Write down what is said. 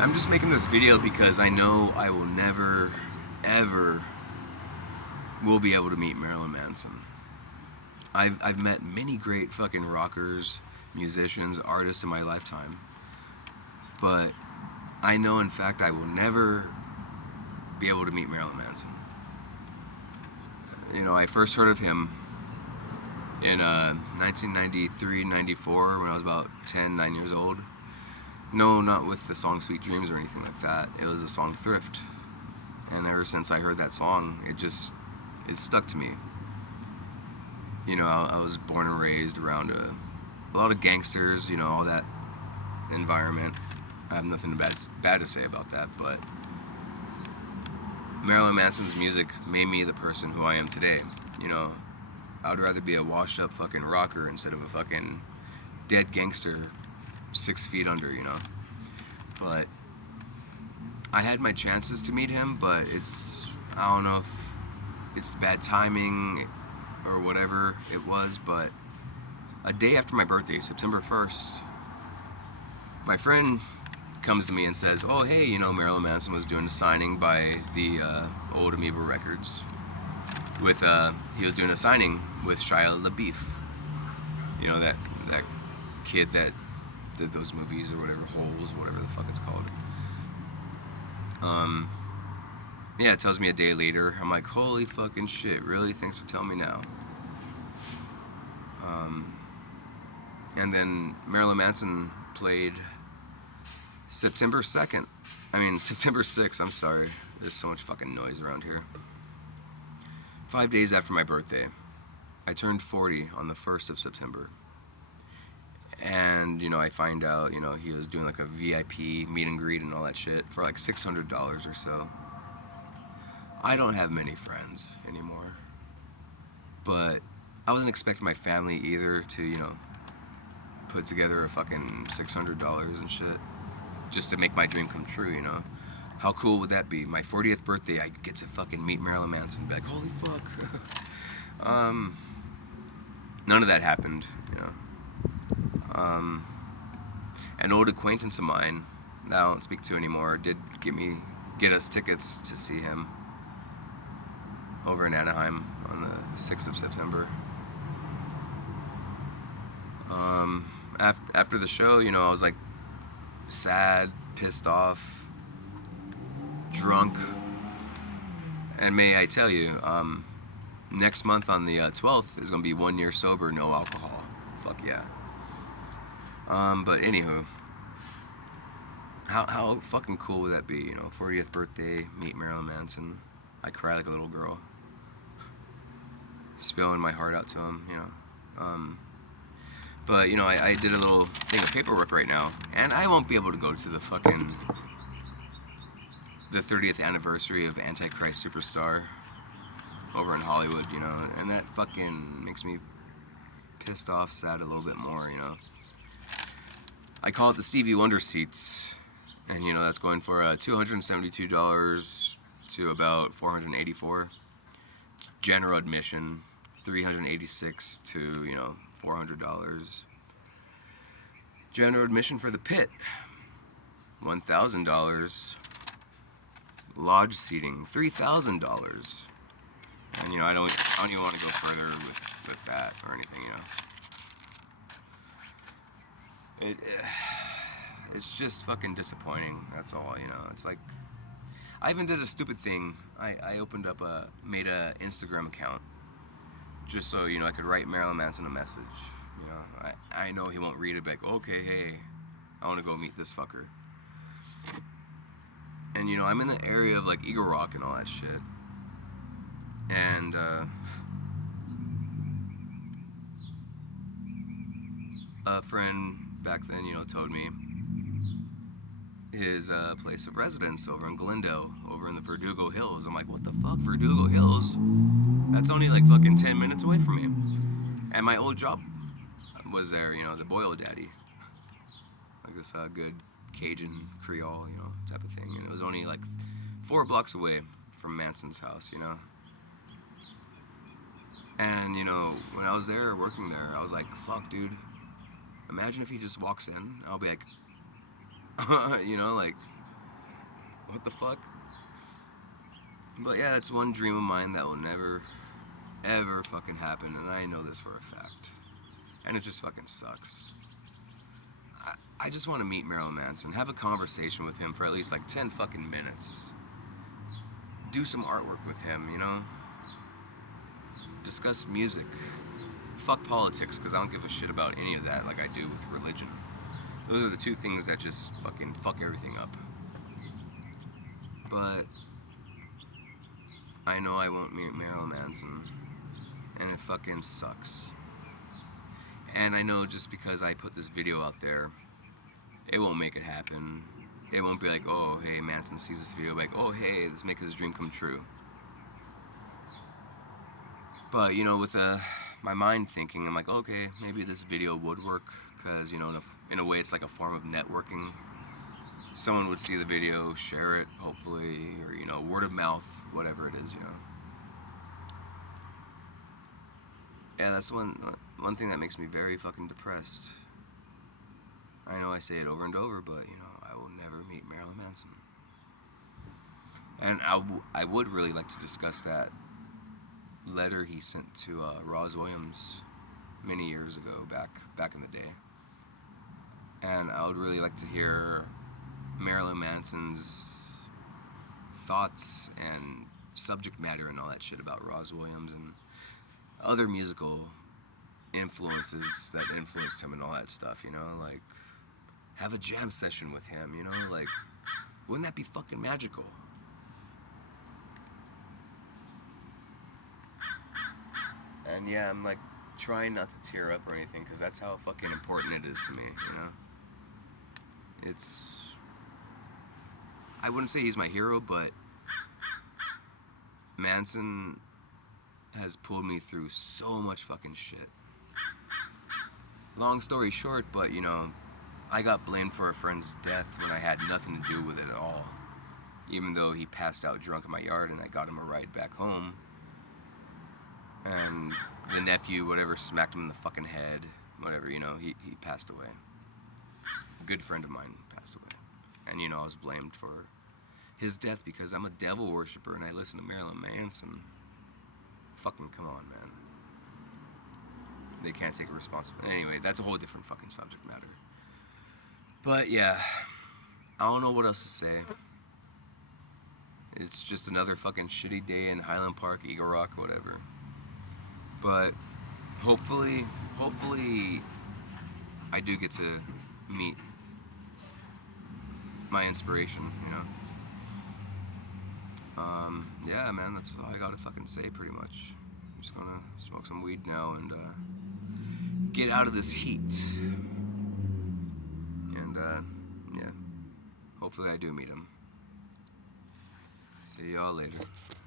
I'm just making this video because I know I will never, ever will be able to meet Marilyn Manson. I've met many great fucking rockers, musicians, artists in my lifetime. But I know in fact I will never be able to meet Marilyn Manson. You know, I first heard of him in 1993, 94 when I was about 10, 9 years old. No, not with the song Sweet Dreams or anything like that. It was the song Thrift. And ever since I heard that song, it stuck to me. You know, I was born and raised around a lot of gangsters, you know, all that environment. I have nothing bad to say about that, but Marilyn Manson's music made me the person who I am today. You know, I would rather be a washed up fucking rocker instead of a fucking dead gangster 6 feet under, you know. But I had my chances to meet him, but I don't know if it's bad timing or whatever it was, but a day after my birthday, September 1st, my friend comes to me and says, oh, hey, you know, Marilyn Manson was doing a signing by the old Amoeba Records. He was doing a signing with Shia LaBeouf. You know, that kid that did those movies or whatever, Holes, whatever the fuck it's called. Yeah, it tells me a day later. I'm like, holy fucking shit, really? Thanks for telling me now. And then Marilyn Manson played September 6th, I'm sorry. There's so much fucking noise around here. 5 days after my birthday. I turned 40 on the 1st of September. And, you know, I find out, you know, he was doing like a VIP meet and greet and all that shit for like $600 or so. I don't have many friends anymore. But I wasn't expecting my family either to, you know, put together a fucking $600 and shit just to make my dream come true, you know. How cool would that be? My 40th birthday, I get to fucking meet Marilyn Manson. Be like, holy fuck. None of that happened, you know. An old acquaintance of mine that I don't speak to anymore did get us tickets to see him over in Anaheim on the 6th of September. After the show, you know, I was like sad, pissed off, drunk, and may I tell you, next month on the 12th is gonna be 1 year sober, no alcohol. Fuck yeah. But anywho, how fucking cool would that be? You know, 40th birthday, meet Marilyn Manson. I cry like a little girl, spilling my heart out to him. You know. But, you know, I did a little thing of paperwork right now, and I won't be able to go to the 30th anniversary of Antichrist Superstar over in Hollywood, you know, and that fucking makes me pissed off, sad a little bit more, you know. I call it the Stevie Wonder seats, and, you know, that's going for $272 to about $484. General admission, $386 to, you know, $400. General admission for the pit, $1,000. Lodge seating, $3,000. And, you know, I don't even want to go further with that or anything, you know. It's just fucking disappointing. That's all, you know. It's like I even did a stupid thing. I made a Instagram account just so, you know, I could write Marilyn Manson a message. You know, I know he won't read it, but like, okay, hey, I want to go meet this fucker. And, you know, I'm in the area of like Eagle Rock and all that shit. And a friend back then, you know, told me his place of residence over in Glendale, over in the Verdugo Hills. I'm like, what the fuck, Verdugo Hills? That's only like fucking 10 minutes away from me. And my old job was there, you know, the boil daddy. Like this good Cajun Creole, you know, type of thing. And it was only like 4 blocks away from Manson's house, you know. And, you know, when I was there, working there, I was like, fuck, dude. Imagine if he just walks in. I'll be like, you know, like, What the fuck? But yeah, that's one dream of mine that will never, ever fucking happen, and I know this for a fact. And it just fucking sucks. I just want to meet Marilyn Manson, have a conversation with him for at least like 10 fucking minutes. Do some artwork with him, you know? Discuss music. Fuck politics, because I don't give a shit about any of that like I do with religion. Those are the two things that just fucking fuck everything up. But I know I won't meet Marilyn Manson, and it fucking sucks. And I know just because I put this video out there, it won't make it happen. It won't be like, oh, hey, Manson sees this video, like, oh, hey, let's make his dream come true. But, you know, with my mind thinking, I'm like, okay, maybe this video would work, because, you know, in a way, it's like a form of networking. Someone would see the video, share it, hopefully, or, you know, word of mouth, whatever it is, you know. Yeah, that's one thing that makes me very fucking depressed. I know I say it over and over, but, you know, I will never meet Marilyn Manson. And I would really like to discuss that letter he sent to Roz Williams many years ago, back in the day. And I would really like to hear Marilyn Manson's thoughts and subject matter and all that shit about Roz Williams and other musical influences that influenced him and all that stuff, you know, like have a jam session with him, you know, like wouldn't that be fucking magical? And yeah, I'm like trying not to tear up or anything, because that's how fucking important it is to me, you know. I wouldn't say he's my hero, but Manson has pulled me through so much fucking shit. Long story short, but you know, I got blamed for a friend's death when I had nothing to do with it at all. Even though he passed out drunk in my yard and I got him a ride back home. And the nephew, whatever, smacked him in the fucking head. Whatever, you know, he passed away. A good friend of mine passed away. And, you know, I was blamed for his death because I'm a devil worshiper and I listen to Marilyn Manson. Fucking come on, man. They can't take a responsibility. Anyway, that's a whole different fucking subject matter. But, yeah, I don't know what else to say. It's just another fucking shitty day in Highland Park, Eagle Rock, whatever. But hopefully I do get to meet my inspiration, you know. Yeah, man, that's all I gotta fucking say, pretty much. I'm just gonna smoke some weed now and get out of this heat. And yeah, hopefully I do meet him. See y'all later.